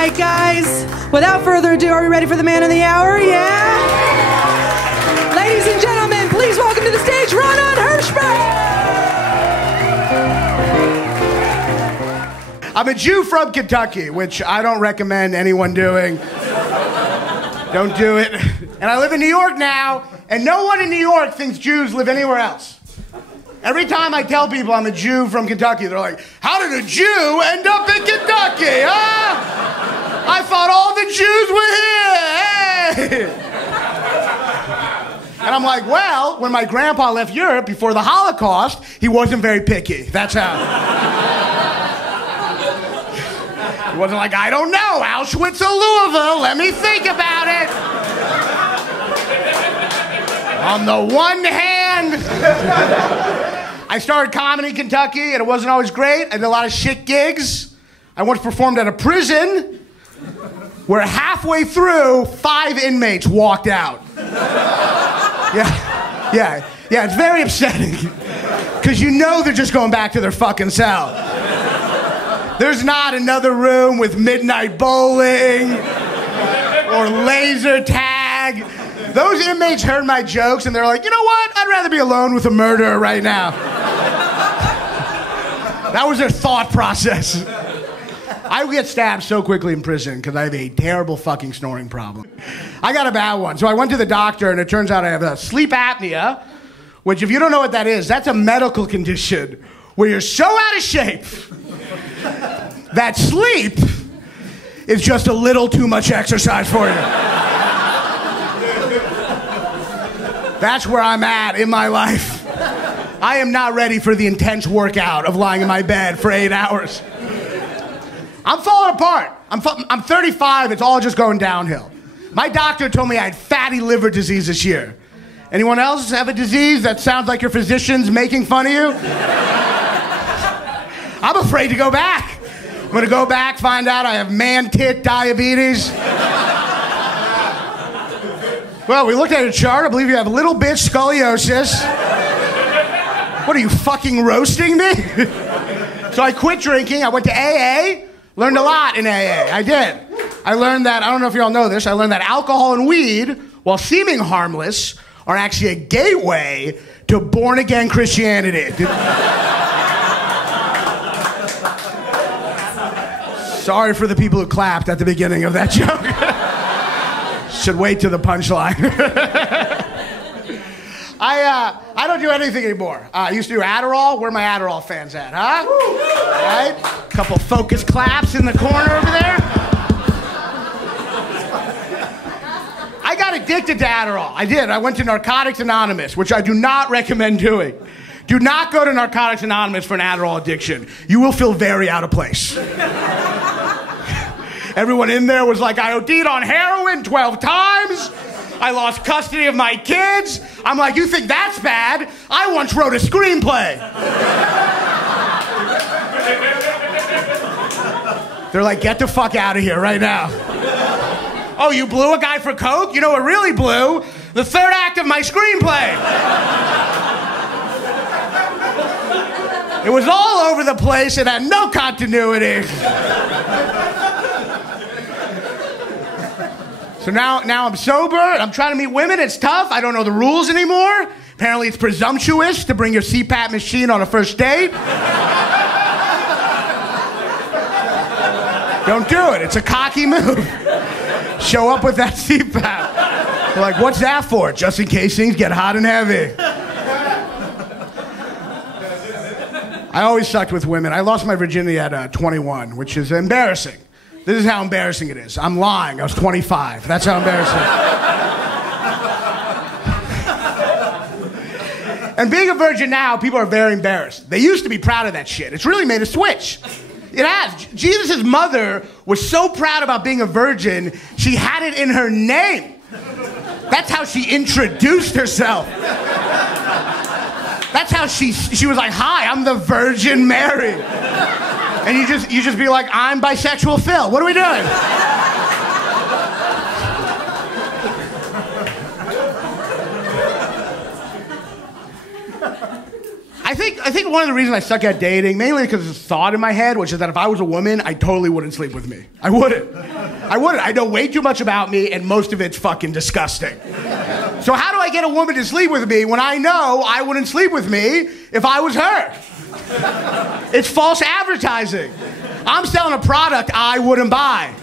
right, guys. Without further ado, are we ready for the man of the hour? Yeah? Ladies and gentlemen, please welcome to the stage, Raanan Hershberg. I'm a Jew from Kentucky, which I don't recommend anyone doing. Don't do it. And I live in New York now, and no one in New York thinks Jews live anywhere else. Every time I tell people I'm a Jew from Kentucky, they're like, how did a Jew end up in Kentucky, huh? I thought all the Jews were here, hey! And I'm like, well, when my grandpa left Europe before the Holocaust, he wasn't very picky. That's how. He wasn't like, I don't know, Auschwitz or Louisville, let me think about it. On the one hand, I started comedy in Kentucky, and it wasn't always great. I did a lot of shit gigs. I once performed at a prison where halfway through, 5 inmates walked out. Yeah, it's very upsetting. Because you know they're just going back to their fucking cell. There's not another room with midnight bowling or laser tag. Those inmates heard my jokes and they're like, you know what? I'd rather be alone with a murderer right now. That was their thought process. I would get stabbed so quickly in prison because I have a terrible fucking snoring problem. I got a bad one. So I went to the doctor and it turns out I have sleep apnea, which if you don't know what that is, that's a medical condition where you're so out of shape that sleep is just a little too much exercise for you. That's where I'm at in my life. I am not ready for the intense workout of lying in my bed for 8 hours. I'm falling apart. I'm 35, it's all just going downhill. My doctor told me I had fatty liver disease this year. Anyone else have a disease that sounds like your physician's making fun of you? I'm afraid to go back. I'm gonna go back, find out I have man-tit diabetes. Well, we looked at a chart. I believe you have little bitch scoliosis. What are you, fucking roasting me? So I quit drinking. I went to AA. Learned a lot in AA. I did. I learned that, I don't know if you all know this, I learned that alcohol and weed, while seeming harmless, are actually a gateway to born-again Christianity. Sorry for the people who clapped at the beginning of that joke. Should wait till the punchline. I don't do anything anymore. I used to do Adderall. Where are my Adderall fans at, huh? Right? Couple focus claps in the corner over there. I got addicted to Adderall. I did. I went to Narcotics Anonymous, which I do not recommend doing. Do not go to Narcotics Anonymous for an Adderall addiction. You will feel very out of place. Everyone in there was like, I OD'd on heroin 12 times. I lost custody of my kids. I'm like, you think that's bad? I once wrote a screenplay. They're like, get the fuck out of here right now. Oh, you blew a guy for coke? You know what really blew? The third act of my screenplay. It was all over the place. It had no continuity. So now I'm sober, I'm trying to meet women, it's tough, I don't know the rules anymore. Apparently it's presumptuous to bring your CPAP machine on a first date. Don't do it, it's a cocky move. Show up with that CPAP. They're like, what's that for? Just in case things get hot and heavy. I always sucked with women. I lost my virginity at 21, which is embarrassing. This is how embarrassing it is. I'm lying. I was 25. That's how embarrassing. And being a virgin now, people are very embarrassed. They used to be proud of that shit. It's really made a switch. It has. Jesus' mother was so proud about being a virgin, she had it in her name. That's how she introduced herself. That's how she was like, hi, I'm the Virgin Mary. And you just be like, I'm bisexual Phil. What are we doing? I think one of the reasons I suck at dating, mainly because there's a thought in my head, which is that if I was a woman, I totally wouldn't sleep with me. I wouldn't. I know way too much about me, and most of it's fucking disgusting. So how do I get a woman to sleep with me when I know I wouldn't sleep with me if I was her? It's false advertising. I'm selling a product I wouldn't buy.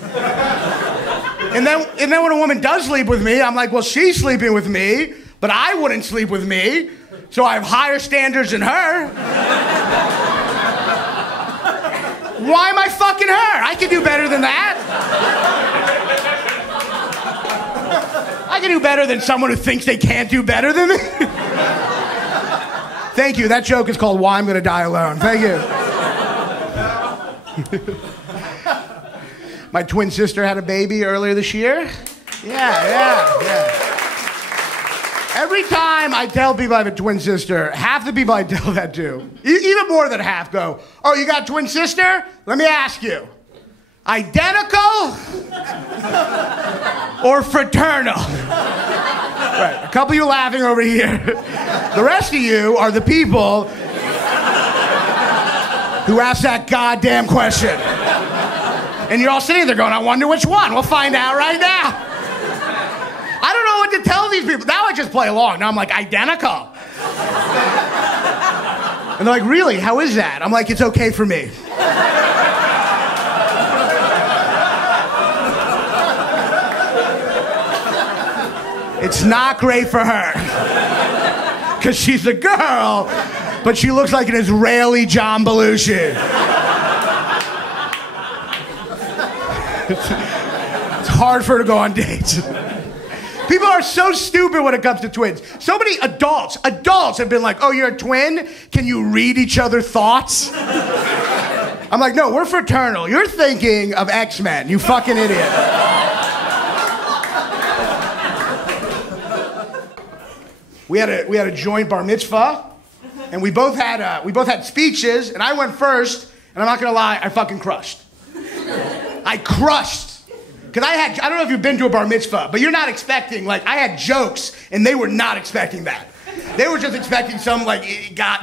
And then when a woman does sleep with me, I'm like, well, she's sleeping with me, but I wouldn't sleep with me, so I have higher standards than her. Why am I fucking her? I can do better than that. I can do better than someone who thinks they can't do better than me. Thank you. That joke is called Why I'm Gonna Die Alone. Thank you. My twin sister had a baby earlier this year. Yeah. Every time I tell people I have a twin sister, half the people I tell that to, even more than half, go, oh, you got a twin sister? Let me ask you, identical or fraternal? Right, a couple of you laughing over here. The rest of you are the people who ask that goddamn question. And you're all sitting there going, I wonder which one. We'll find out right now. I don't know what to tell these people. Now I just play along. Now I'm like, identical. And they're like, really? How is that? I'm like, it's okay for me. It's not great for her. Because she's a girl, but she looks like an Israeli John Belushi. It's hard for her to go on dates. People are so stupid when it comes to twins. So many adults have been like, oh, you're a twin? Can you read each other's thoughts? I'm like, no, we're fraternal. You're thinking of X-Men, you fucking idiot. We had a joint bar mitzvah, and we both had speeches, and I went first, and I'm not gonna lie, I fucking crushed. I crushed. Because I don't know if you've been to a bar mitzvah, but you're not expecting, like, I had jokes, and they were not expecting that. They were just expecting some, like,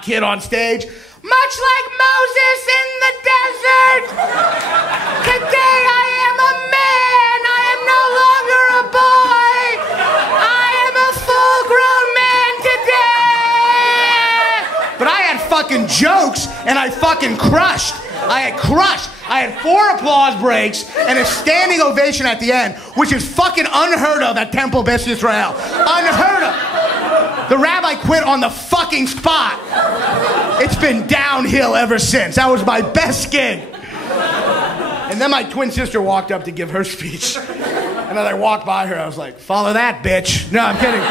kid on stage. Much like Moses in the desert, today I am a man, I am no longer a boy, I am a full-grown man today. But I had fucking jokes, and I fucking crushed. I had crushed. I had 4 applause breaks and a standing ovation at the end, which is fucking unheard of at Temple Beth Israel. Unheard of. The rabbi quit on the fucking spot. It's been downhill ever since. That was my best gig. And then my twin sister walked up to give her speech. And as I walked by her, I was like, follow that, bitch. No, I'm kidding.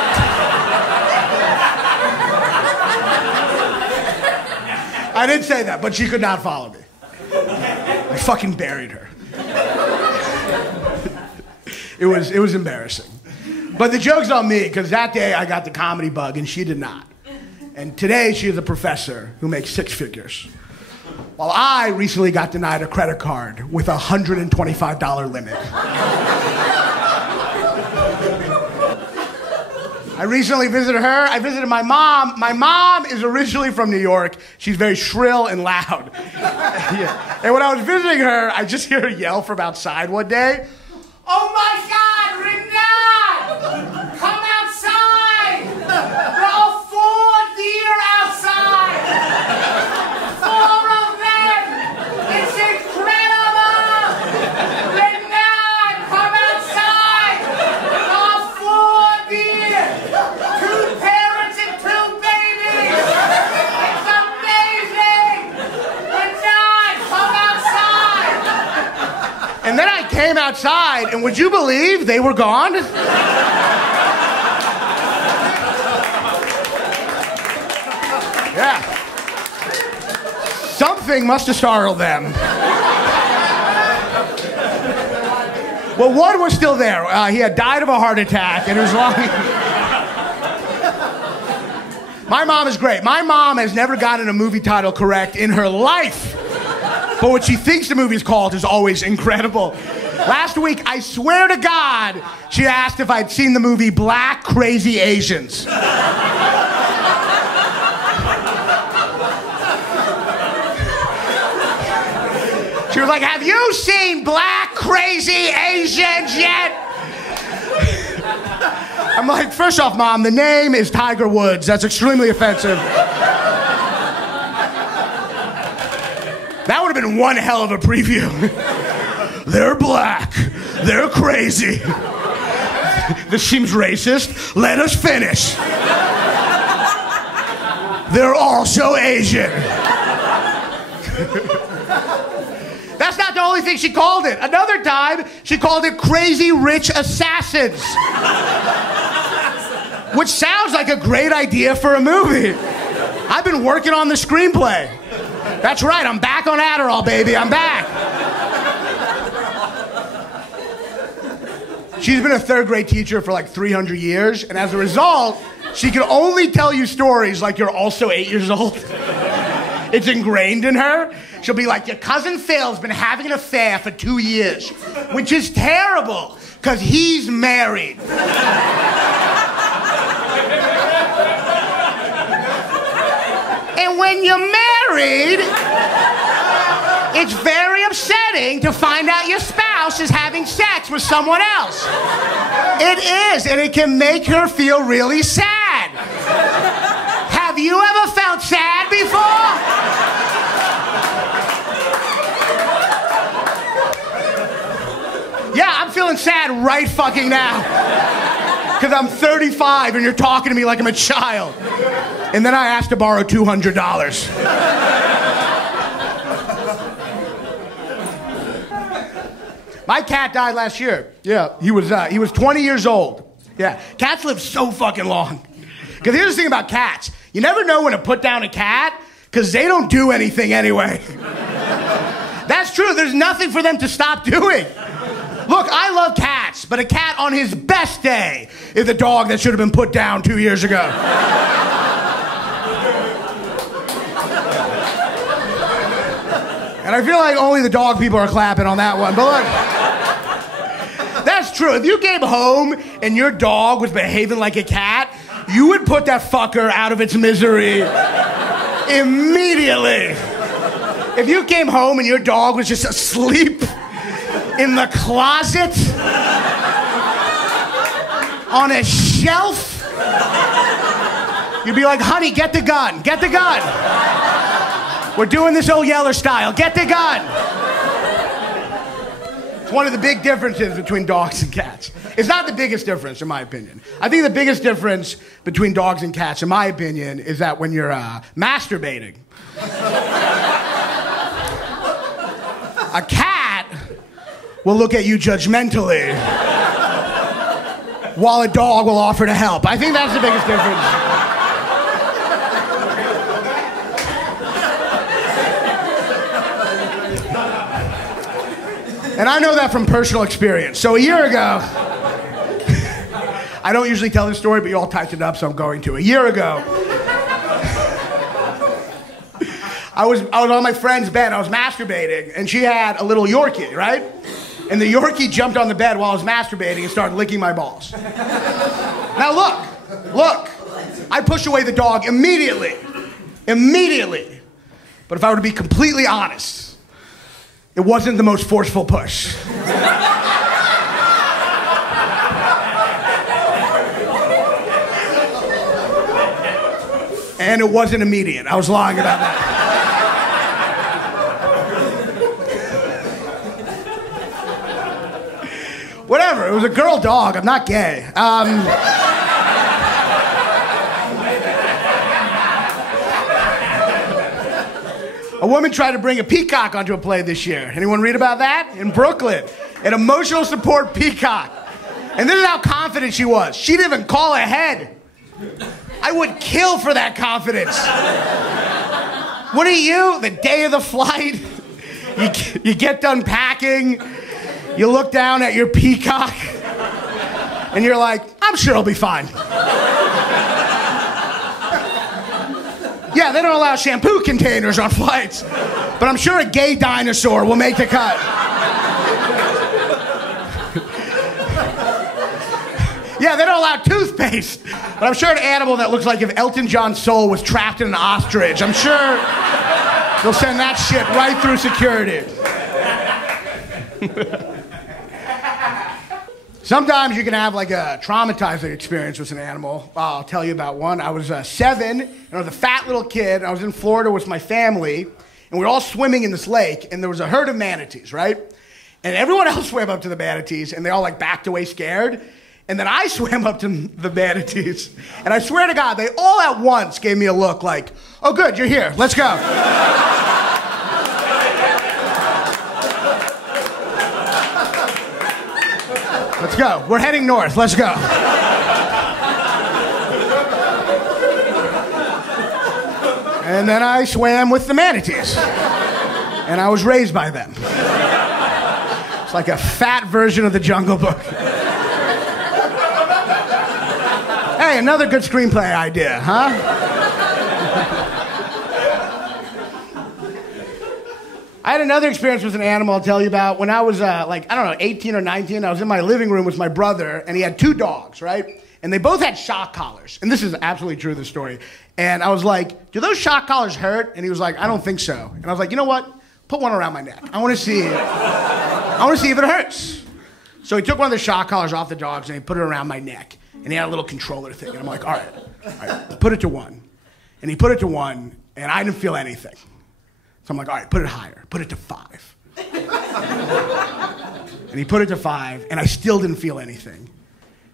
I didn't say that, but she could not follow me. I fucking buried her. It was embarrassing. But the joke's on me, because that day I got the comedy bug and she did not. And today she is a professor who makes 6 figures. While I recently got denied a credit card with a $125 limit. I recently visited her. I visited my mom. My mom is originally from New York. She's very shrill and loud. Yeah. And when I was visiting her, I just hear her yell from outside one day. Oh my God, Raanan! Come outside! There are 4 deer outside! 4 of them! It's incredible! Raanan, come outside! There are 4 deer! 2 parents and 2 babies! It's amazing! Raanan, come outside! And then I came outside, and would you believe they were gone? Yeah. Something must have startled them. Well, one was still there. He had died of a heart attack, and it was long. My mom is great. My mom has never gotten a movie title correct in her life. But what she thinks the movie's called is always incredible. Last week, I swear to God, she asked if I'd seen the movie Black Crazy Asians. was like, have you seen black crazy Asians yet? I'm like, first off, Mom, the name is Tiger Woods. That's extremely offensive. That would have been one hell of a preview. They're black. They're crazy. This seems racist. Let us finish. They're also Asian. That's not the only thing she called it. Another time, she called it Crazy Rich Assassins. Which sounds like a great idea for a movie. I've been working on the screenplay. That's right, I'm back on Adderall, baby, I'm back. She's been a third grade teacher for like 300 years, and as a result, she can only tell you stories like you're also 8 years old. It's ingrained in her. She'll be like, your cousin Phil's been having an affair for 2 years, which is terrible, because he's married. And when you're married, it's very upsetting to find out your spouse is having sex with someone else. It is, and it can make her feel really sad. Have you ever felt sad before? Yeah, I'm feeling sad right fucking now. Because I'm 35 and you're talking to me like I'm a child. And then I asked to borrow $200. My cat died last year. Yeah, he was 20 years old. Yeah, cats live so fucking long. Because here's the thing about cats. You never know when to put down a cat, because they don't do anything anyway. That's true, there's nothing for them to stop doing. Look, I love cats, but a cat on his best day is a dog that should have been put down 2 years ago. And I feel like only the dog people are clapping on that one, but look. That's true. If you came home and your dog was behaving like a cat, you would put that fucker out of its misery immediately. If you came home and your dog was just asleep in the closet on a shelf, you'd be like, honey, get the gun, get the gun. We're doing this old Yeller style, get the gun. It's one of the big differences between dogs and cats. It's not the biggest difference, in my opinion. I think the biggest difference between dogs and cats, in my opinion, is that when you're masturbating, a cat will look at you judgmentally, while a dog will offer to help. I think that's the biggest difference. And I know that from personal experience. So a year ago, I don't usually tell this story, but you all typed it up, so I'm going to. A year ago, I was on my friend's bed, I was masturbating, and she had a little Yorkie, right? And the Yorkie jumped on the bed while I was masturbating and started licking my balls. Now look, I pushed away the dog immediately. But if I were to be completely honest, it wasn't the most forceful push. And it wasn't immediate. I was lying about that. Whatever, it was a girl dog. I'm not gay. A woman tried to bring a peacock onto a play this year. Anyone read about that? In Brooklyn. An emotional support peacock. And this is how confident she was. She didn't even call ahead. I would kill for that confidence. What are you? The day of the flight, you get done packing, you look down at your peacock, and you're like, I'm sure I'll be fine. Yeah, they don't allow shampoo containers on flights, but I'm sure a gay dinosaur will make the cut. Yeah, they don't allow toothpaste, but I'm sure an animal that looks like if Elton John's soul was trapped in an ostrich, I'm sure they'll send that shit right through security. Sometimes you can have like a traumatizing experience with an animal. I'll tell you about one. I was 7, and I was a fat little kid, and I was in Florida with my family, and we were all swimming in this lake, and there was a herd of manatees, right? And everyone else swam up to the manatees, and they all like backed away scared. And then I swam up to the manatees, and I swear to God, they all at once gave me a look like, oh good, you're here, let's go. Let's go, we're heading north, let's go. And then I swam with the manatees, and I was raised by them. It's like a fat version of the Jungle Book. Hey, another good screenplay idea, huh? I had another experience with an animal I'll tell you about. When I was, 18 or 19, I was in my living room with my brother, and he had 2 dogs, right? And they both had shock collars. And this is absolutely true, this story. And I was like, do those shock collars hurt? And he was like, I don't think so. And I was like, you know what? Put one around my neck. I want to see if it hurts. So he took one of the shock collars off the dogs, and he put it around my neck. And he had a little controller thing. And I'm like, all right, put it to 1. And he put it to 1, and I didn't feel anything. So I'm like, all right, put it higher. Put it to 5. And he put it to 5, and I still didn't feel anything.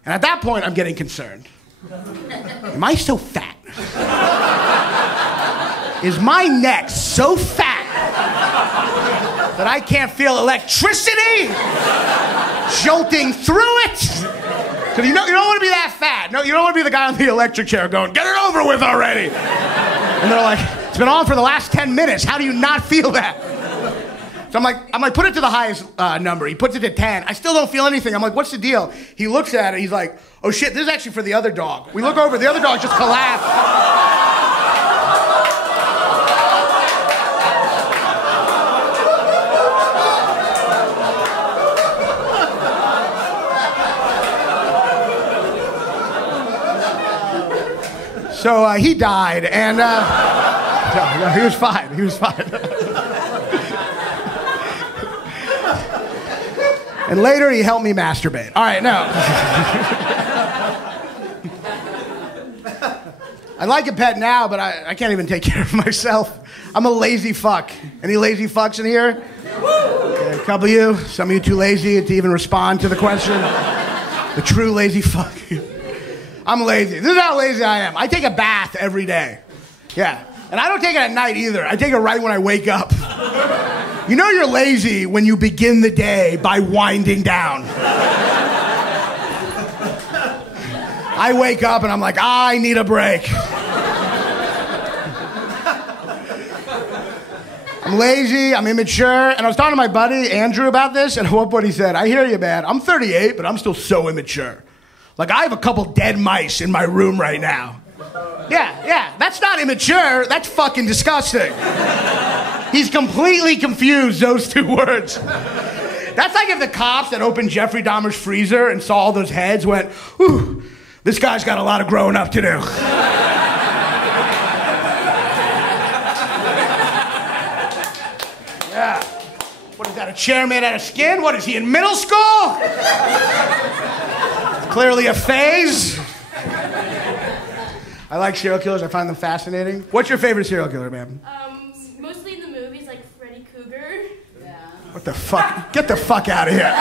And at that point, I'm getting concerned. Am I so fat? Is my neck so fat that I can't feel electricity jolting through it? Because you don't want to be that fat. No, you don't want to be the guy on the electric chair going, get it over with already. And they're like, it's been on for the last 10 minutes. How do you not feel that? So I'm like, put it to the highest number. He puts it to 10. I still don't feel anything. I'm like, what's the deal? He looks at it. He's like, oh shit, this is actually for the other dog. We look over, the other dog just collapsed. So he died, and no, he was fine. He was fine. And later, he helped me masturbate. All right, no. I'd like a pet now, but I can't even take care of myself. I'm a lazy fuck. Any lazy fucks in here? Yeah, a couple of you. Some of you too lazy to even respond to the question. The true lazy fuck. I'm lazy. This is how lazy I am. I take a bath every day. Yeah. And I don't take it at night either. I take it right when I wake up. You know you're lazy when you begin the day by winding down. I wake up and I'm like, I need a break. I'm lazy, I'm immature, and I was talking to my buddy, Andrew, about this, and at one point he said, I hear you, man. I'm 38, but I'm still so immature. Like, I have a couple dead mice in my room right now. Yeah, that's not immature, that's fucking disgusting. He's completely confused those 2 words. That's like if the cops that opened Jeffrey Dahmer's freezer and saw all those heads went, whew, this guy's got a lot of growing up to do. Yeah. What is that, a chair made out of skin? What is he, in middle school? Clearly a phase. I like serial killers. I find them fascinating. What's your favorite serial killer, man? Mostly in the movies, like Freddy Krueger. Yeah. What the fuck? Get the fuck out of here.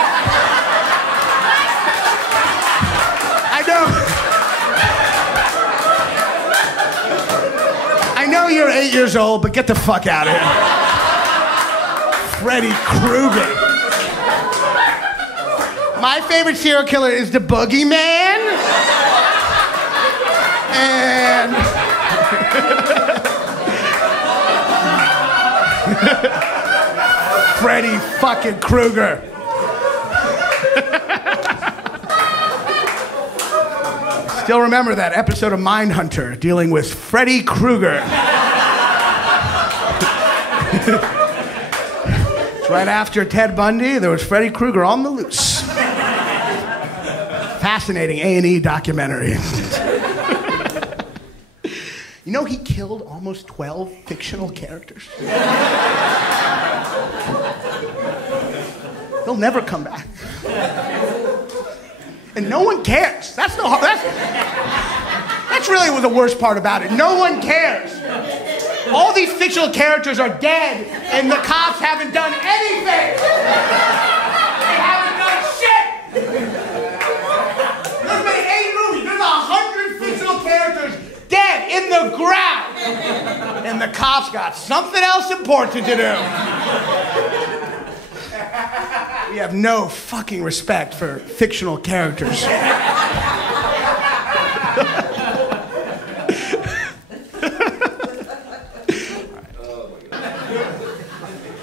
I know you're 8 years old, but get the fuck out of here. Freddy Krueger. My favorite serial killer is the Boogeyman. And Freddy fucking Krueger. Still remember that episode of Mindhunter dealing with Freddy Krueger. Right after Ted Bundy, there was Freddy Krueger on the loose. Fascinating A&E documentary. You know, he killed almost 12 fictional characters. They'll never come back. And no one cares. That's really the worst part about it. No one cares. All these fictional characters are dead, and the cops haven't done anything. They haven't done shit. There's been 8 movies. There's 100 fictional characters dead in the ground, and the cops got something else important to do. We have no fucking respect for fictional characters.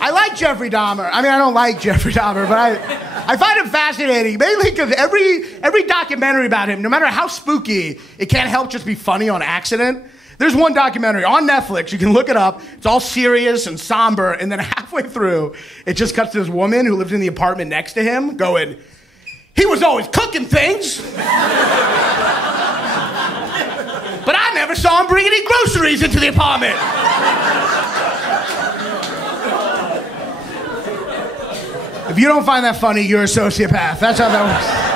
I like Jeffrey Dahmer. I mean, I don't like Jeffrey Dahmer, but I find him fascinating, mainly because every documentary about him, no matter how spooky, it can't help just be funny on accident. There's one documentary on Netflix, you can look it up, it's all serious and somber, and then halfway through, it just cuts to this woman who lives in the apartment next to him, going, he was always cooking things, but I never saw him bring any groceries into the apartment. If you don't find that funny, you're a sociopath. That's how that works.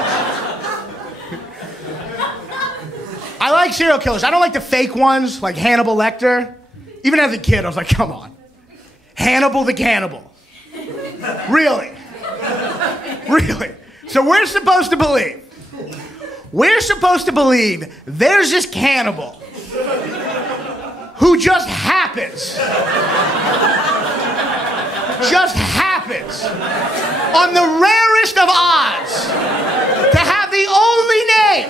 I like serial killers. I don't like the fake ones, like Hannibal Lecter. Even as a kid, I was like, come on. Hannibal the cannibal. Really? Really? So we're supposed to believe. We're supposed to believe there's this cannibal who just happens on the rarest of odds to have the only name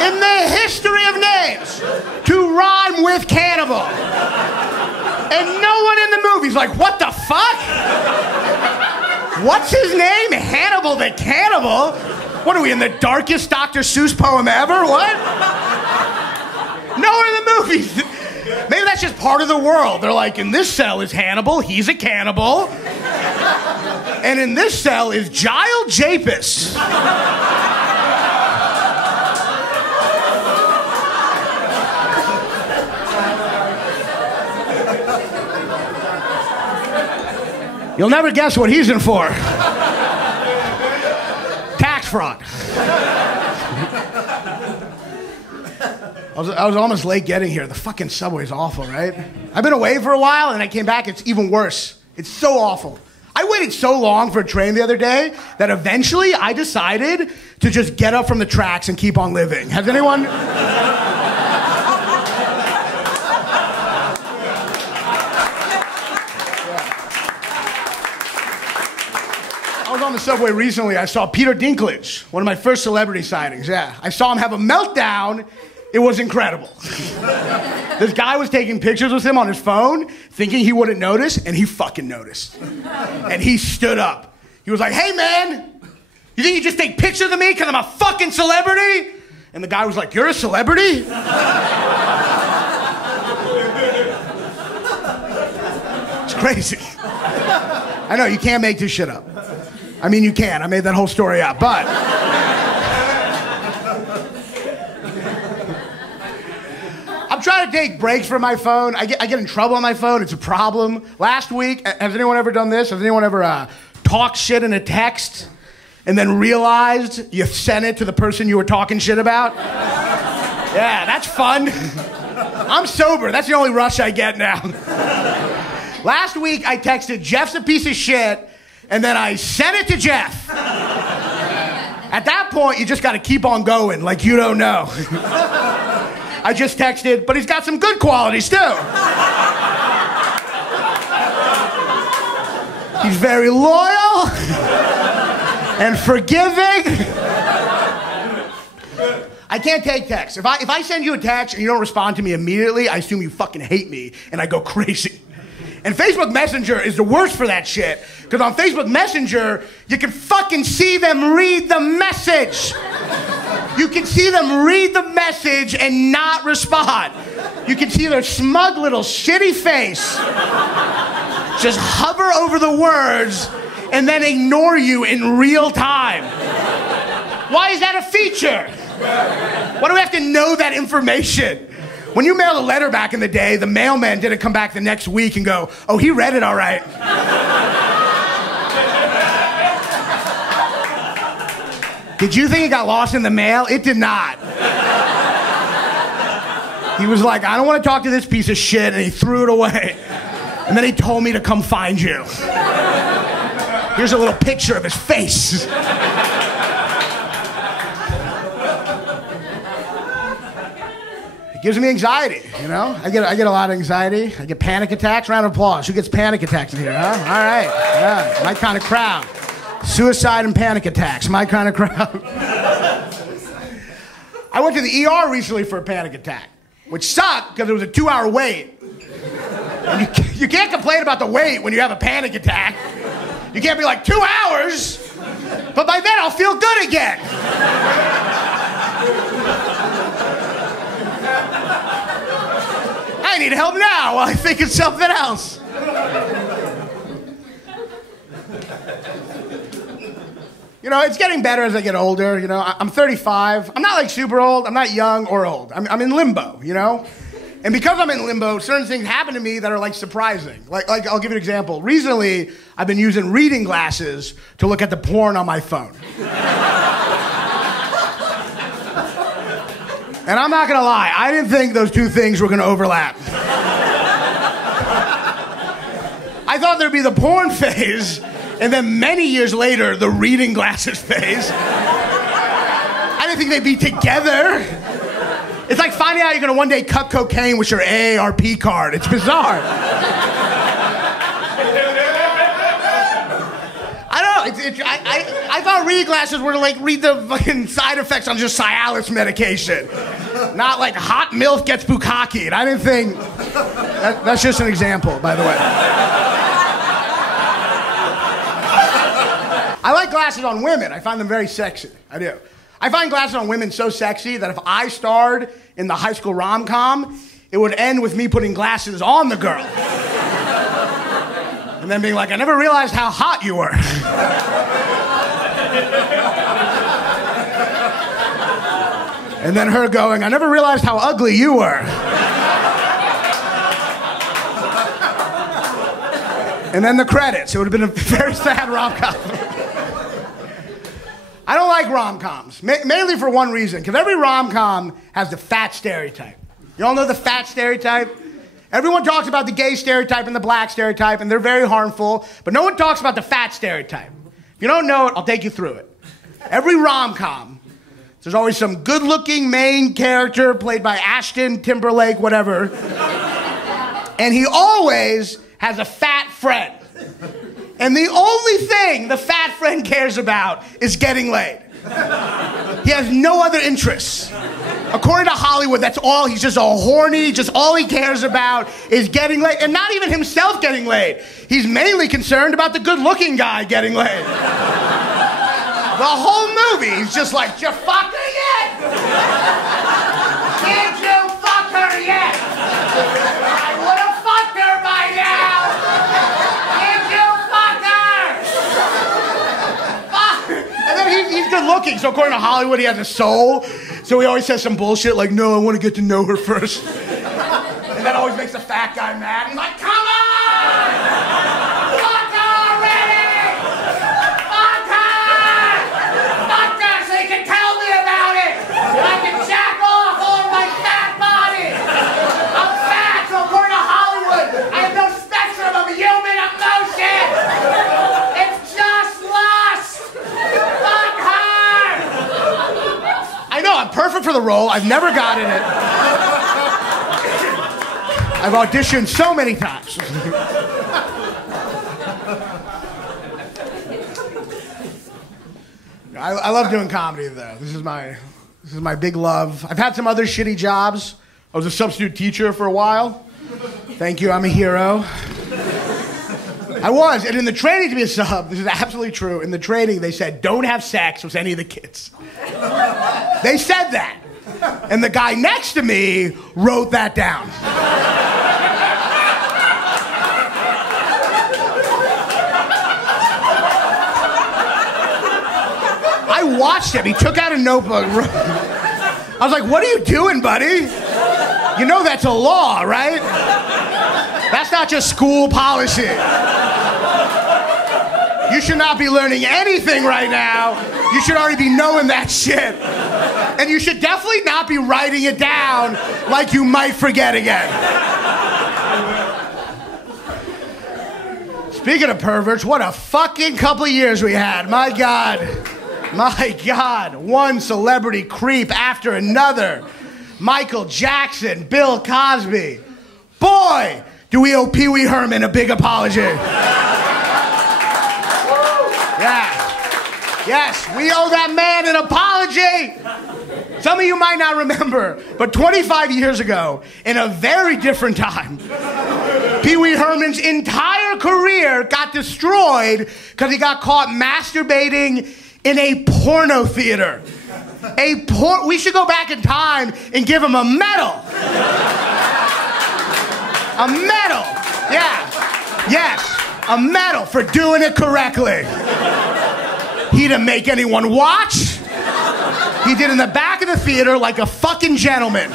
in the history of names to rhyme with cannibal. And no one in the movie's like, what the fuck? What's his name? Hannibal the Cannibal? What are we, in the darkest Dr. Seuss poem ever? What? No one in the movies. Maybe that's just part of the world. They're like, in this cell is Hannibal, he's a cannibal. And in this cell is Giles Japis. You'll never guess what he's in for. Tax fraud. I was almost late getting here. The fucking subway's awful, right? I've been away for a while, and I came back, it's even worse. It's so awful. I waited so long for a train the other day that eventually I decided to just get up from the tracks and keep on living. Has anyone? I was on the subway recently. I saw Peter Dinklage, one of my first celebrity sightings. Yeah, I saw him have a meltdown. It was incredible. This guy was taking pictures with him on his phone, thinking he wouldn't notice, and he fucking noticed. And he stood up. He was like, hey man, you think you just take pictures of me because I'm a fucking celebrity? And the guy was like, you're a celebrity? It's crazy. I know, you can't make this shit up. I mean, you can. I made that whole story up, but... I'm trying to take breaks from my phone. I get in trouble on my phone. It's a problem. Last week, has anyone ever done this? Has anyone ever talked shit in a text and then realized you sent it to the person you were talking shit about? Yeah, that's fun. I'm sober. That's the only rush I get now. Last week, I texted, Jeff's a piece of shit, and then I sent it to Jeff. At that point, you just got to keep on going like you don't know. I just texted, but he's got some good qualities too. He's very loyal and forgiving. I can't take texts. If I send you a text and you don't respond to me immediately, I assume you fucking hate me and I go crazy. And Facebook Messenger is the worst for that shit. Because on Facebook Messenger, you can fucking see them read the message. You can see them read the message and not respond. You can see their smug little shitty face just hover over the words and then ignore you in real time. Why is that a feature? Why do we have to know that information? When you mailed a letter back in the day, the mailman didn't come back the next week and go, oh, he read it all right. Did you think it got lost in the mail? It did not. He was like, I don't want to talk to this piece of shit, and he threw it away. And then he told me to come find you. Here's a little picture of his face. It gives me anxiety, you know? I get a lot of anxiety. I get panic attacks. Round of applause. Who gets panic attacks in here, huh? All right. Yeah, my kind of crowd. Suicide and panic attacks. My kind of crowd. I went to the ER recently for a panic attack, which sucked because it was a 2-hour wait. And you can't complain about the wait when you have a panic attack. You can't be like, 2 hours, but by then I'll feel good again. I need help now while I think of something else. You know, it's getting better as I get older. You know, I'm 35. I'm not like super old. I'm not young or old. I'm in limbo, you know? And because I'm in limbo, certain things happen to me that are like surprising. Like I'll give you an example. Recently, I've been using reading glasses to look at the porn on my phone. And I'm not gonna lie, I didn't think those two things were gonna overlap. I thought there'd be the porn phase, and then many years later, the reading glasses phase. I didn't think they'd be together. It's like finding out you're gonna one day cut cocaine with your AARP card. It's bizarre. I don't know. I thought reading glasses were to like read the fucking side effects on just Cialis medication, not like hot milk gets bukkake. I didn't think. That's just an example, by the way. I like glasses on women. I find them very sexy. I do. I find glasses on women so sexy that if I starred in the high school rom-com, it would end with me putting glasses on the girl. And then being like, I never realized how hot you were. And then her going, I never realized how ugly you were. And then the credits. It would have been a very sad rom-com. I don't like rom-coms, mainly for one reason, because every rom-com has the fat stereotype. You all know the fat stereotype? Everyone talks about the gay stereotype and the black stereotype, and they're very harmful, but no one talks about the fat stereotype. If you don't know it, I'll take you through it. Every rom-com, there's always some good-looking main character played by Ashton, Timberlake, whatever, and he always has a fat friend. And the only thing the fat friend cares about is getting laid. He has no other interests. According to Hollywood, that's all. He's just all horny. Just all he cares about is getting laid. And not even himself getting laid. He's mainly concerned about the good-looking guy getting laid. The whole movie, he's just like, did you fuck her yet? Did you fuck her yet? I would have fucked her by now. He's good looking, so according to Hollywood, he has a soul. So he always says some bullshit like, no, I want to get to know her first. And that always makes the fat guy mad. He's like, come on! Fuck her already! Fuck her! Fuck her so you can tell me about it! I can jack off all of my fat body! I'm fat, so according to Hollywood, I have no spectrum of human emotion! It's just lust! Fuck her! I know, I'm perfect for the role. I've never gotten it. I've auditioned so many times. I love doing comedy, though. This is my big love. I've had some other shitty jobs. I was a substitute teacher for a while. Thank you, I'm a hero. I was, and in the training to be a sub, this is absolutely true, in the training they said, don't have sex with any of the kids. They said that. And the guy next to me wrote that down. I watched him. He took out a notebook. I was like, what are you doing, buddy? You know that's a law, right? That's not just school policy. You should not be learning anything right now. You should already be knowing that shit. And you should definitely not be writing it down like you might forget again. Speaking of perverts, what a fucking couple of years we had. My God. My God. One celebrity creep after another. Michael Jackson, Bill Cosby. Boy, do we owe Pee Wee Herman a big apology. Yeah. Yes, we owe that man an apology. Some of you might not remember, but 25 years ago, in a very different time, Pee Wee Herman's entire career got destroyed because he got caught masturbating in a porno theater. We should go back in time and give him a medal. A medal. Yeah. Yes. A medal for doing it correctly. He didn't make anyone watch. He did in the back of the theater like a fucking gentleman.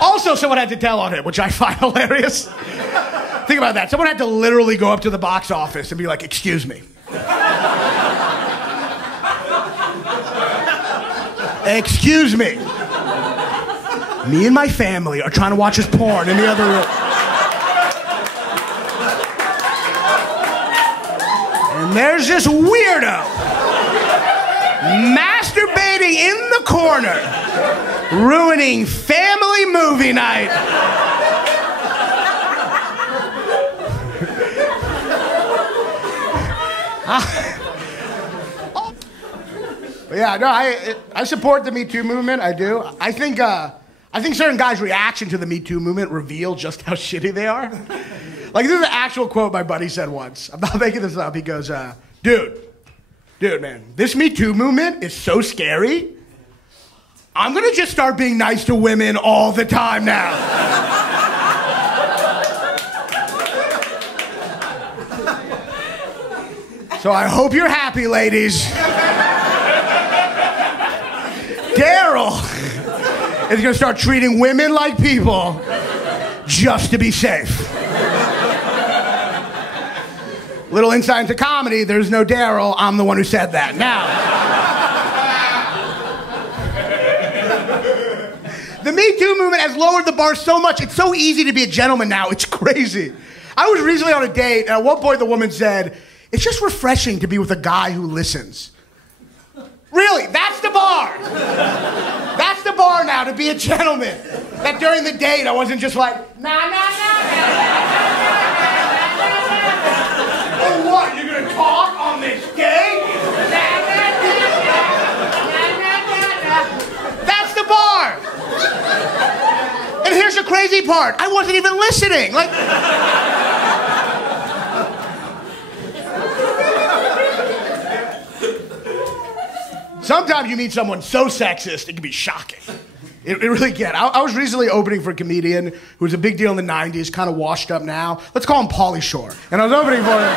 Also, someone had to tell on him, which I find hilarious. Think about that. Someone had to literally go up to the box office and be like, "Excuse me. Excuse me. Me and my family are trying to watch this porn in the other room." And there's this weirdo masturbating in the corner, ruining family movie night. Yeah, no, I support the Me Too movement. I do. I think certain guys' reaction to the Me Too movement reveal just how shitty they are. Like, this is an actual quote my buddy said once. I'm not making this up. He goes, dude, man, this Me Too movement is so scary. I'm gonna just start being nice to women all the time now. So I hope you're happy, ladies. Daryl is gonna start treating women like people just to be safe. Little insight into comedy, there's no Daryl, I'm the one who said that. Now, the Me Too movement has lowered the bar so much, it's so easy to be a gentleman now, it's crazy. I was recently on a date, and at one point the woman said, "It's just refreshing to be with a guy who listens." Really, that's the bar. That's the bar now, to be a gentleman. That during the date, I wasn't just like, nah. Oh, what, you're gonna talk on this date? That's the bar. And here's the crazy part. I wasn't even listening. Like, sometimes you meet someone so sexist, it can be shocking. It really can. I was recently opening for a comedian who was a big deal in the 90s, kind of washed up now. Let's call him Pauly Shore. And I was opening for him.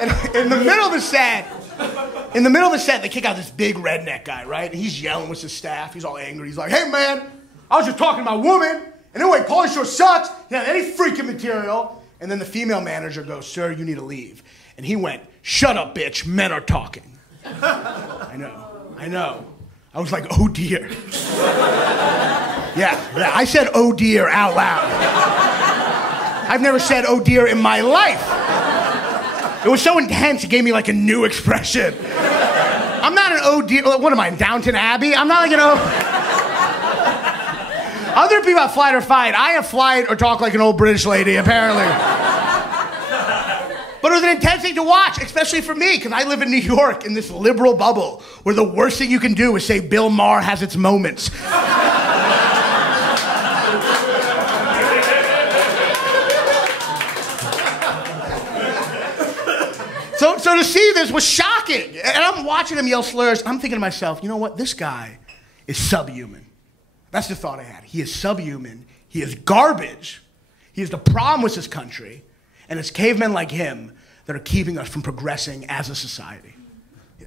And in the middle of the set, they kick out this big redneck guy, right? And he's yelling with his staff. He's all angry. He's like, "Hey, man, I was just talking to my woman. And anyway, Pauly Shore sucks. He had any freaking material." And then the female manager goes, "Sir, you need to leave." And he went, "Shut up, bitch. Men are talking." I know. I was like, "Oh dear." Yeah, I said "oh dear" out loud. I've never said "oh dear" in my life. It was so intense, it gave me like a new expression. I'm not an "oh dear," what am I, in Downton Abbey? I'm not like an "oh." Other people have flight or fight. I have flight or talk like an old British lady, apparently. But it was an intense thing to watch, especially for me, because I live in New York in this liberal bubble where the worst thing you can do is say Bill Maher has its moments. So to see this was shocking. And I'm watching him yell slurs. I'm thinking to myself, you know what? This guy is subhuman. That's the thought I had. He is subhuman. He is garbage. He is the problem with this country. And it's cavemen like him that are keeping us from progressing as a society. Yeah.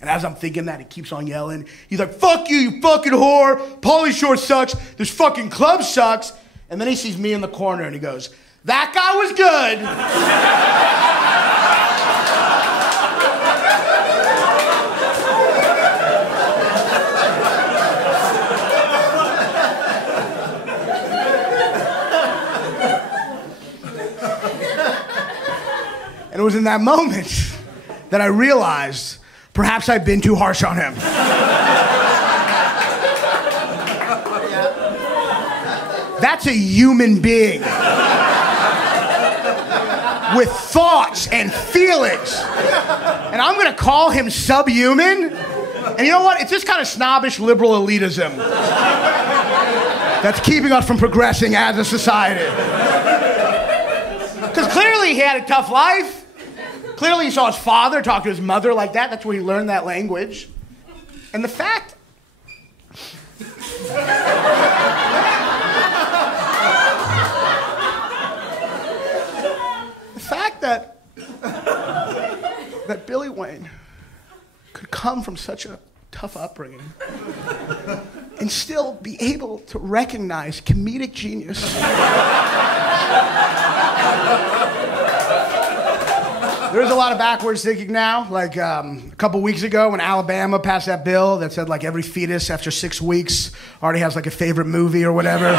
And as I'm thinking that, he keeps on yelling. He's like, fuck you fucking whore. Pauly Shore sucks. This fucking club sucks. And then he sees me in the corner and he goes, that guy was good. And it was in that moment that I realized perhaps I'd been too harsh on him. That's a human being with thoughts and feelings. And I'm gonna call him subhuman? And you know what? It's just kind of snobbish liberal elitism that's keeping us from progressing as a society. Because clearly he had a tough life. Clearly he saw his father talk to his mother like that. That's where he learned that language. And the fact... the fact that Billy Wayne could come from such a tough upbringing and still be able to recognize comedic genius. There's a lot of backwards thinking now. Like a couple weeks ago when Alabama passed that bill that said like every fetus after 6 weeks already has like a favorite movie or whatever.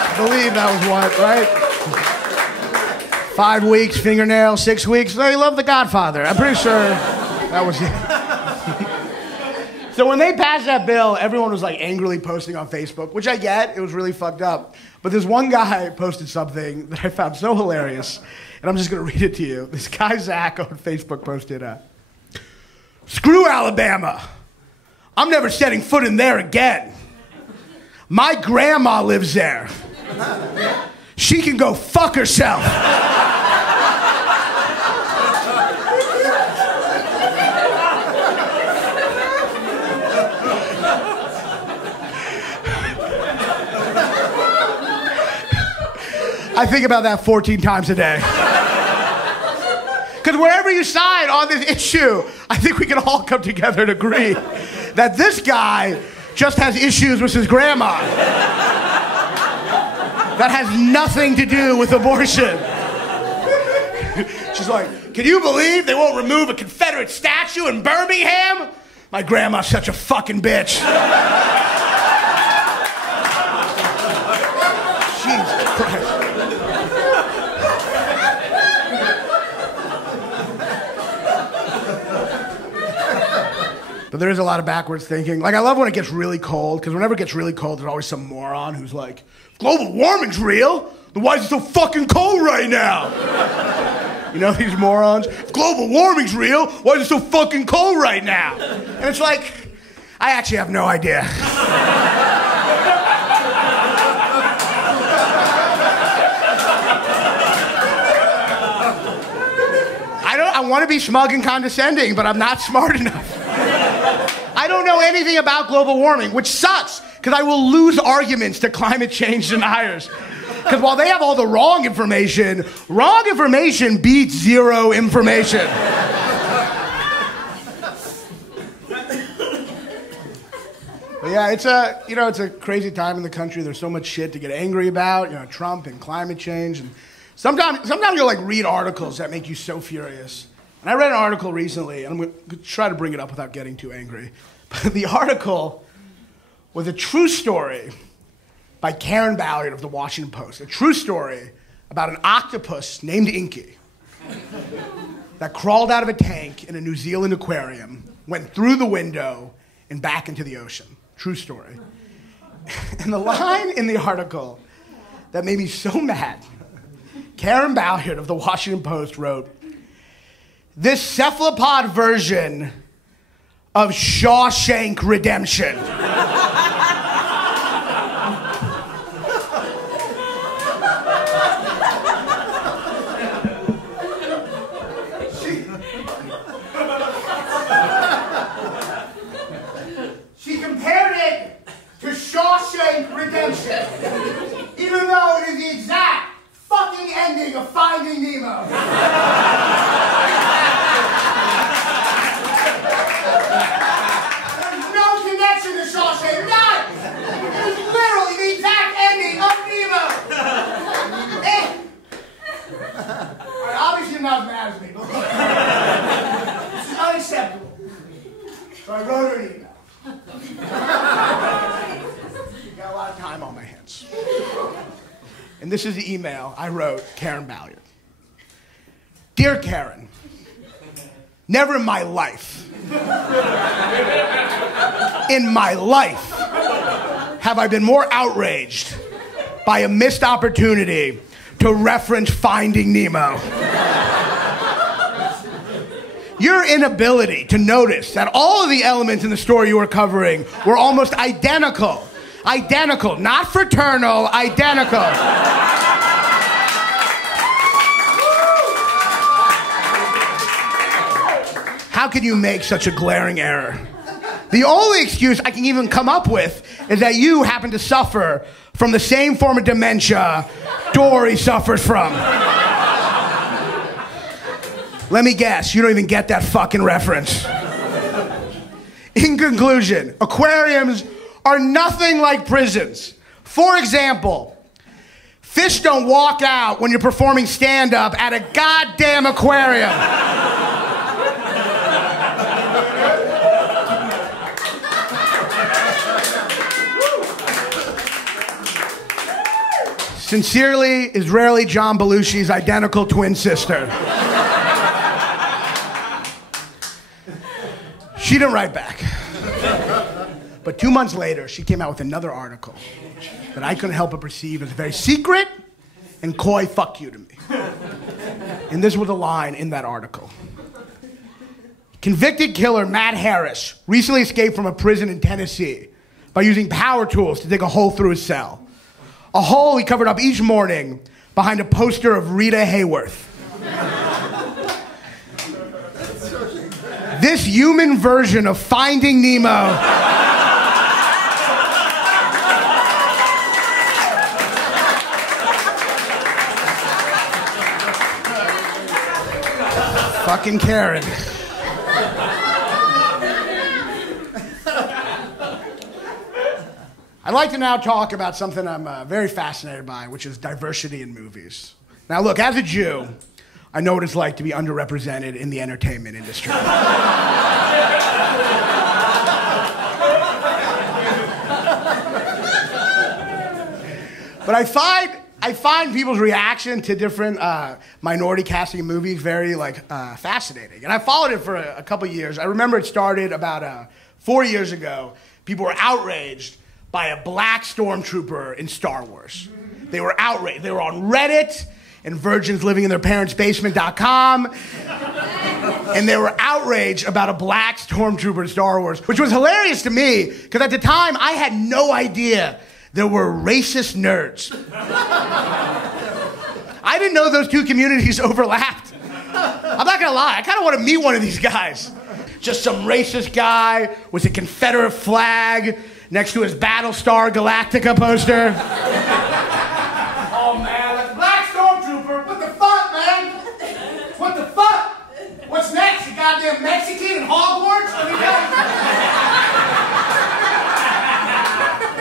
I believe that was what, right? 5 weeks, fingernail, 6 weeks. They love The Godfather. I'm pretty sure that was it. So when they passed that bill, everyone was like angrily posting on Facebook, which I get. It was really fucked up. But this one guy posted something that I found so hilarious, and I'm just going to read it to you. This guy, Zach, on Facebook posted, screw Alabama. I'm never setting foot in there again. My grandma lives there. She can go fuck herself. I think about that 14 times a day. Because wherever you side on this issue, I think we can all come together and agree that this guy just has issues with his grandma. That has nothing to do with abortion. She's like, can you believe they won't remove a Confederate statue in Birmingham? My grandma's such a fucking bitch. Jesus Christ. But there is a lot of backwards thinking. Like, I love when it gets really cold, because whenever it gets really cold, there's always some moron who's like, global warming's real, then why is it so fucking cold right now? You know these morons? If global warming's real, why is it so fucking cold right now? And it's like, I actually have no idea. I want to be smug and condescending, but I'm not smart enough. I don't know anything about global warming, which sucks, because I will lose arguments to climate change deniers. Because while they have all the wrong information beats zero information. But yeah, it's a crazy time in the country. There's so much shit to get angry about, Trump and climate change. And sometimes you'll like read articles that make you so furious. And I read an article recently, and I'm going to try to bring it up without getting too angry. But the article was a true story by Karen Ballard of the Washington Post. A true story about an octopus named Inky that crawled out of a tank in a New Zealand aquarium, went through the window, and back into the ocean. True story. And the line in the article that made me so mad, Karen Ballard of the Washington Post wrote, "This cephalopod version of Shawshank Redemption." She compared it to Shawshank Redemption, even though it is the exact fucking ending of Finding Nemo. There's no connection to Shawshank. None. It was literally the exact ending of Nemo. Alright, obviously you're not as mad as me. This is unacceptable. So I wrote her an email. Got a lot of time on my hands. And this is the email I wrote Karen Balliard. Dear Karen, never in my life, have I been more outraged by a missed opportunity to reference Finding Nemo. Your inability to notice that all of the elements in the story you were covering were almost identical. Identical, not fraternal, identical. How can you make such a glaring error? The only excuse I can even come up with is that you happen to suffer from the same form of dementia Dory suffers from. Let me guess, you don't even get that fucking reference. In conclusion, aquariums are nothing like prisons. For example, fish don't walk out when you're performing stand-up at a goddamn aquarium. Sincerely, Israeli John Belushi's identical twin sister. She didn't write back. But 2 months later, she came out with another article that I couldn't help but perceive as a very secret and coy fuck you to me. And this was a line in that article. Convicted killer Matt Harris recently escaped from a prison in Tennessee by using power tools to dig a hole through his cell. A hole he covered up each morning behind a poster of Rita Hayworth. This human version of Finding Nemo fucking Karen. I'd like to now talk about something I'm very fascinated by, which is diversity in movies. Now look, as a Jew, I know what it's like to be underrepresented in the entertainment industry. But I find people's reaction to different minority casting in movies very fascinating. And I followed it for a couple years. I remember it started about 4 years ago. People were outraged by a black stormtrooper in Star Wars. They were outraged. They were on Reddit and virginslivingintherparentsbasement.com. And they were outraged about a black stormtrooper in Star Wars, which was hilarious to me, because at the time, I had no idea there were racist nerds. I didn't know those two communities overlapped. I'm not gonna lie, I kind of want to meet one of these guys. Just some racist guy with a Confederate flag next to his Battlestar Galactica poster. Oh man, that's Black Stormtrooper. What the fuck, man? What the fuck? What's next? You goddamn Mexican and Hogwarts?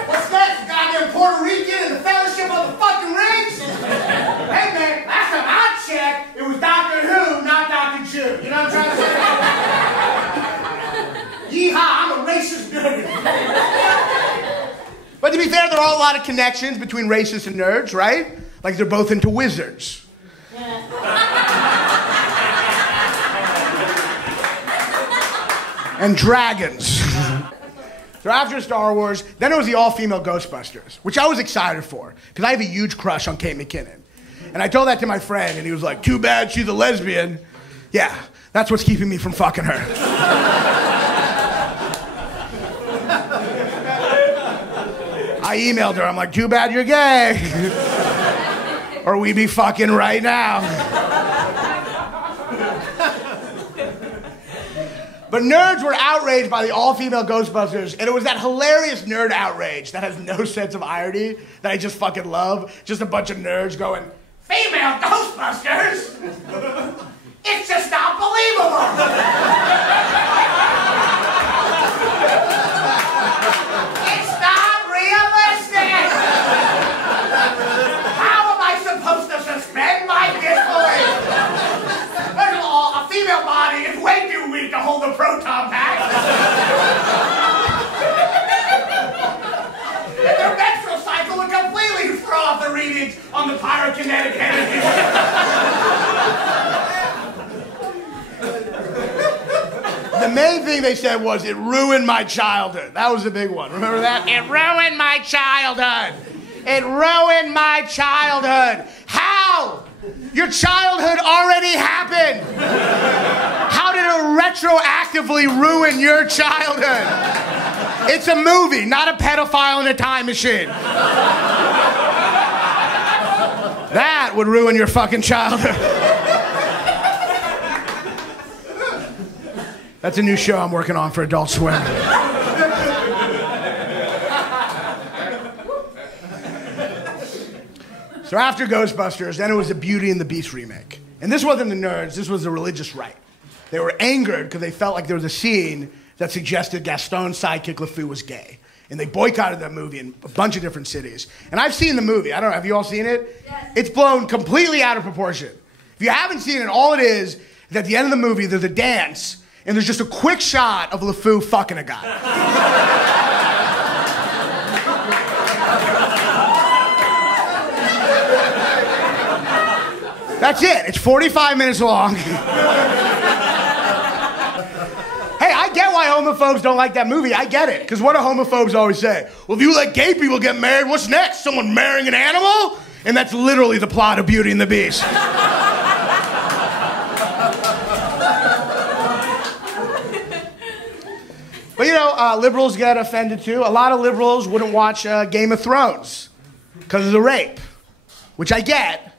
What's next? You goddamn Puerto Rican and the Fellowship of the fucking Rings? Hey man, last time I checked, it was Doctor Who, not Dr. Chu. You know what I'm trying to say? Yeehaw, I'm a racist nerd. But to be fair, there are a lot of connections between racists and nerds, right? Like they're both into wizards. And dragons. So after Star Wars, then it was the all-female Ghostbusters, which I was excited for, because I have a huge crush on Kate McKinnon. And I told that to my friend, and he was like, too bad she's a lesbian. Yeah, that's what's keeping me from fucking her. I emailed her, I'm like, too bad you're gay. Or we be fucking right now. But nerds were outraged by the all-female Ghostbusters, and it was that hilarious nerd outrage that has no sense of irony that I just fucking love. Just a bunch of nerds going, Female Ghostbusters? It's just not believable. It's not realistic. How am I supposed to suspend my disbelief? First of all, a female body is way too weak to hold a proton pack. Their menstrual cycle would completely throw off the readings on the pyrokinetic energy. The main thing they said was, it ruined my childhood. That was the big one. Remember that? It ruined my childhood. It ruined my childhood. How? Your childhood already happened. How did it retroactively ruin your childhood? It's a movie, not a pedophile in a time machine. That would ruin your fucking childhood. That's a new show I'm working on for Adult Swim. So after Ghostbusters, then it was the Beauty and the Beast remake. And this wasn't the nerds, this was the religious right. They were angered because they felt like there was a scene that suggested Gaston's sidekick LeFou was gay. And they boycotted that movie in a bunch of different cities. And I've seen the movie. I don't know, have you all seen it? Yes. It's blown completely out of proportion. If you haven't seen it, all it is at the end of the movie, there's a dance, and there's just a quick shot of LeFou fucking a guy. That's it. It's 45 minutes long. Hey, I get why homophobes don't like that movie. I get it. Because what do homophobes always say? Well, if you let gay people get married, what's next? Someone marrying an animal? And that's literally the plot of Beauty and the Beast. But you know, liberals get offended too. A lot of liberals wouldn't watch Game of Thrones because of the rape, which I get.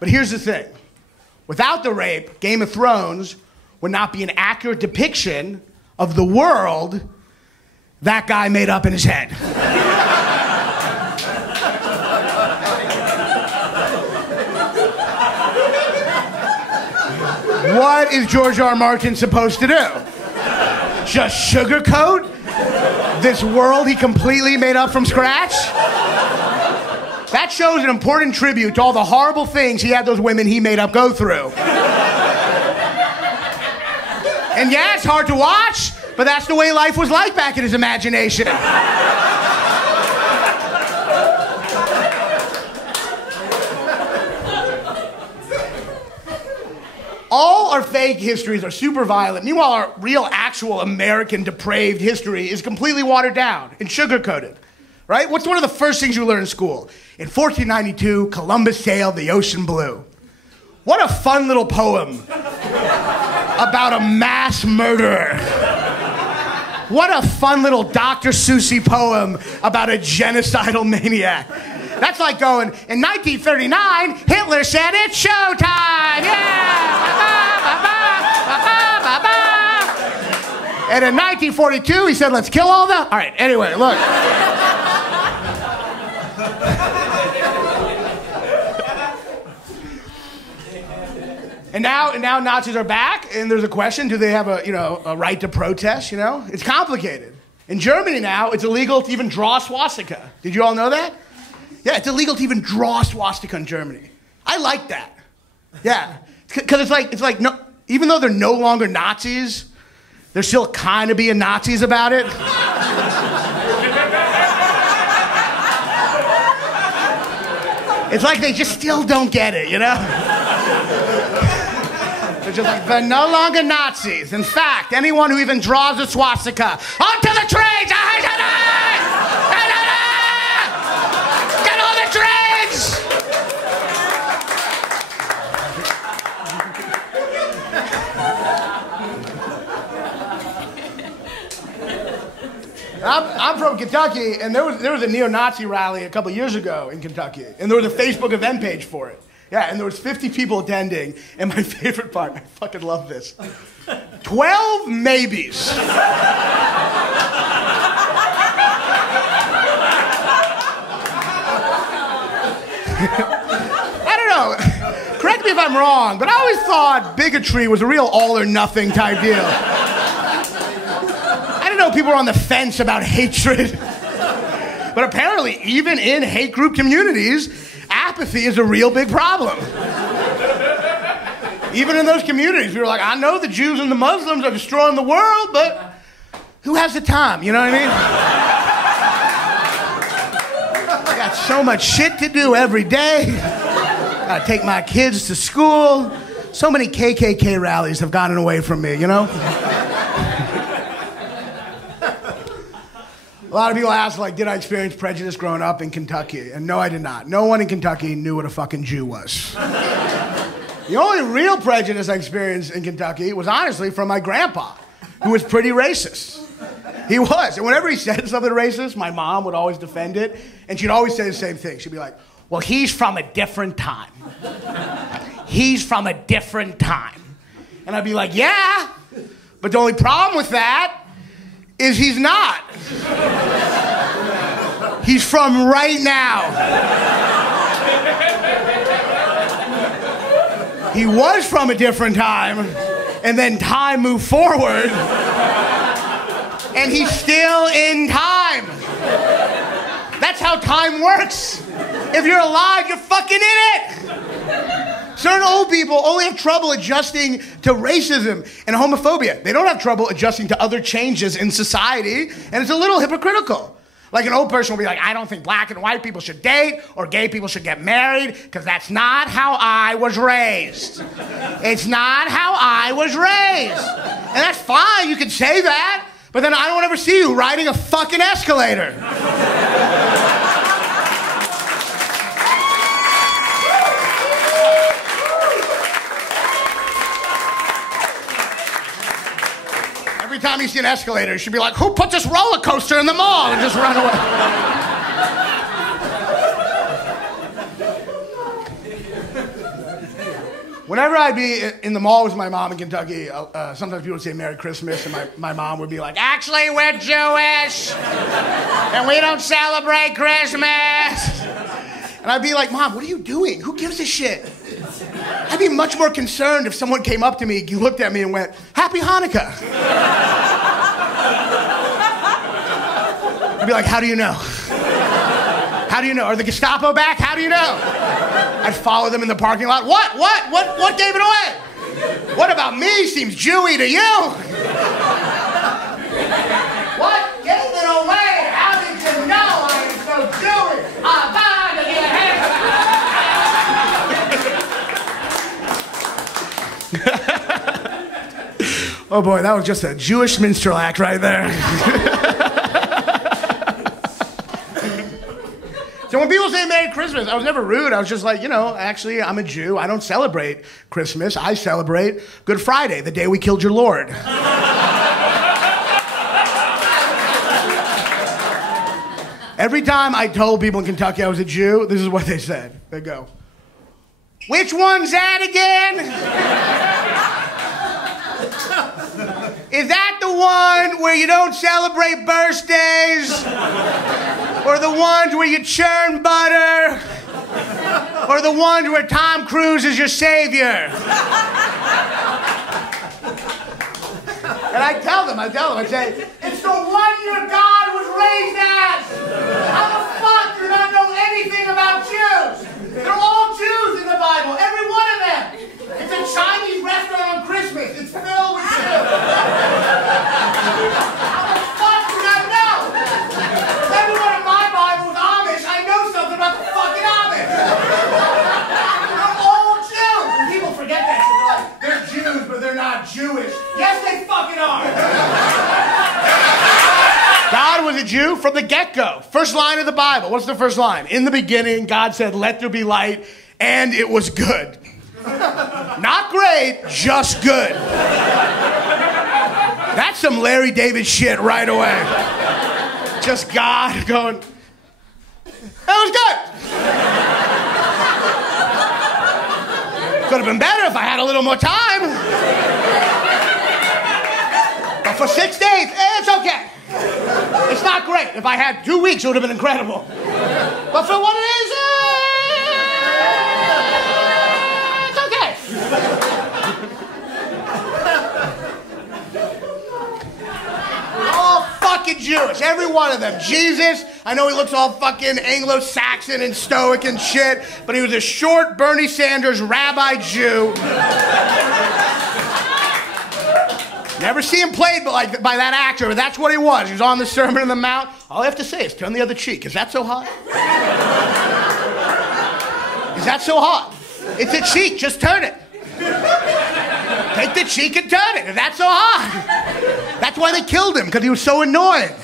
But here's the thing. Without the rape, Game of Thrones would not be an accurate depiction of the world that guy made up in his head. What is George R. Martin supposed to do? Just sugarcoat this world he completely made up from scratch? That shows an important tribute to all the horrible things he had those women he made up go through. And yeah, it's hard to watch, but that's the way life was like back in his imagination. All our fake histories are super violent. Meanwhile, our real, actual American depraved history is completely watered down and sugar-coated. Right? What's one of the first things you learn in school? In 1492, Columbus sailed the ocean blue. What a fun little poem about a mass murderer. What a fun little Dr. Seussy poem about a genocidal maniac. That's like going, in 1939, Hitler said it's showtime! Yeah! And in 1942, he said, let's kill all the... All right, anyway, look. And now Nazis are back, and there's a question: do they have a right to protest? You know, it's complicated. In Germany now, it's illegal to even draw a swastika. Did you all know that? Yeah, it's illegal to even draw a swastika in Germany. I like that. Yeah, because it's like no, even though they're no longer Nazis, they're still kind of being Nazis about it. It's like they just still don't get it, you know? They're just like, they're no longer Nazis. In fact, anyone who even draws a swastika, onto the trains! Get on the trains! I'm from Kentucky, and there was a neo-Nazi rally a couple years ago in Kentucky, and there was a Facebook event page for it. Yeah, and there was 50 people attending, and my favorite part, I fucking love this, 12 maybes. I don't know. I'm wrong, but I always thought bigotry was a real all or nothing type deal. I didn't know people were on the fence about hatred. But apparently, even in hate group communities, apathy is a real big problem. Even in those communities, people are like, I know the Jews and the Muslims are destroying the world, but who has the time, you know what I mean? I got so much shit to do every day. Gotta take my kids to school. So many KKK rallies have gotten away from me, you know? A lot of people ask, like, did I experience prejudice growing up in Kentucky? And no, I did not. No one in Kentucky knew what a fucking Jew was. The only real prejudice I experienced in Kentucky was honestly from my grandpa, who was pretty racist. He was. And whenever he said something racist, my mom would always defend it. And she'd always say the same thing. She'd be like, well, he's from a different time. He's from a different time. And I'd be like, yeah, but the only problem with that is he's not. He's from right now. He was from a different time, and then time moved forward, and he's still in time. That's how time works. If you're alive, you're fucking in it. Certain old people only have trouble adjusting to racism and homophobia. They don't have trouble adjusting to other changes in society, and it's a little hypocritical. Like an old person will be like, I don't think black and white people should date or gay people should get married because that's not how I was raised. It's not how I was raised. And that's fine, you can say that, but then I don't ever see you riding a fucking escalator. Every time you see an escalator, you should be like, who put this roller coaster in the mall? And just run away. Whenever I'd be in the mall with my mom in Kentucky, sometimes people would say Merry Christmas, and my mom would be like, actually, we're Jewish, and we don't celebrate Christmas. And I'd be like, Mom, what are you doing? Who gives a shit? I'd be much more concerned if someone came up to me, looked at me, and went, Happy Hanukkah. I'd be like, how do you know? How do you know? Are the Gestapo back? How do you know? I'd follow them in the parking lot. What gave it away? What about me seems Jewy to you? What gave it away? How did you know I am so Jewish? I'm bound to get hit. Oh boy, that was just a Jewish minstrel act right there. So when people say Merry Christmas, I was never rude. I was just like, you know, actually, I'm a Jew. I don't celebrate Christmas. I celebrate Good Friday, the day we killed your Lord. Every time I told people in Kentucky I was a Jew, this is what they said. They go, which one's that again? Is that the one where you don't celebrate birthdays? Or the ones where you churn butter? Or the ones where Tom Cruise is your savior? And I tell them, I say, it's the one your God was raised as. How the fuck do you not know anything about Jews? They're all Jews in the Bible, every one of them. It's a Chinese restaurant on Christmas. It's filled with Jews. How the fuck do you not know? Everyone in my Bible is Amish. I know something about the fucking Amish. They're all Jews. And people forget that shit. They're like, they're Jews, but they're not Jewish. Yes, they fucking are. God was a Jew from the get-go. First line of the Bible. What's the first line? In the beginning, God said, let there be light, and it was good. Not great, just good. That's some Larry David shit right away. Just God going, that was good. Could have been better if I had a little more time. But for 6 days, it's okay. It's not great. If I had 2 weeks, it would have been incredible. But for what it is, it's okay. fucking Jewish. Every one of them. Jesus, I know he looks all fucking Anglo-Saxon and stoic and shit, but he was a short Bernie Sanders rabbi Jew. Never see him played by that actor, but that's what he was. He was on the Sermon on the Mount. All I have to say is turn the other cheek. Is that so hot? Is that so hot? It's a cheek, just turn it. Take the cheek and turn it. Is that so hot? That's why they killed him, because he was so annoying.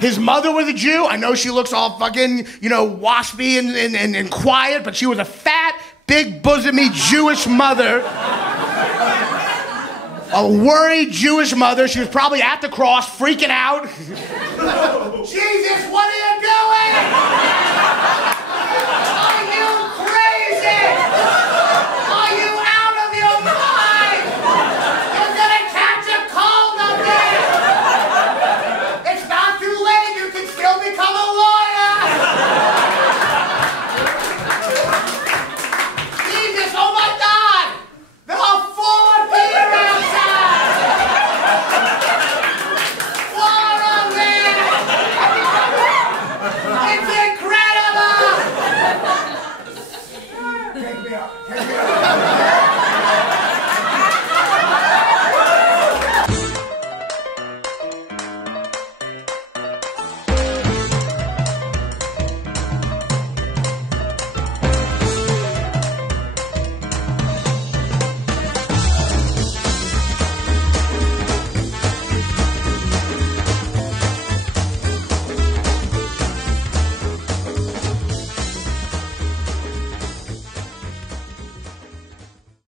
His mother was a Jew. I know she looks all fucking, you know, waspy and quiet, but she was a fat, big bosomy Jewish mother. A worried Jewish mother. She was probably at the cross freaking out. Jesus, what are you doing?